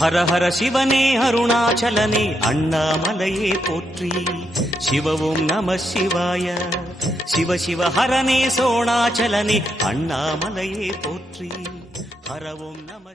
ஹர ஹர சிவனே அருணாச்சலனே அண்ணாமலையே போற்றி. சிவ ஓம் நம சிவாய. சிவ சிவ ஹரனே சோணாச்சலனே அண்ணாமலையே போற்றி. ஹர ஓம் நம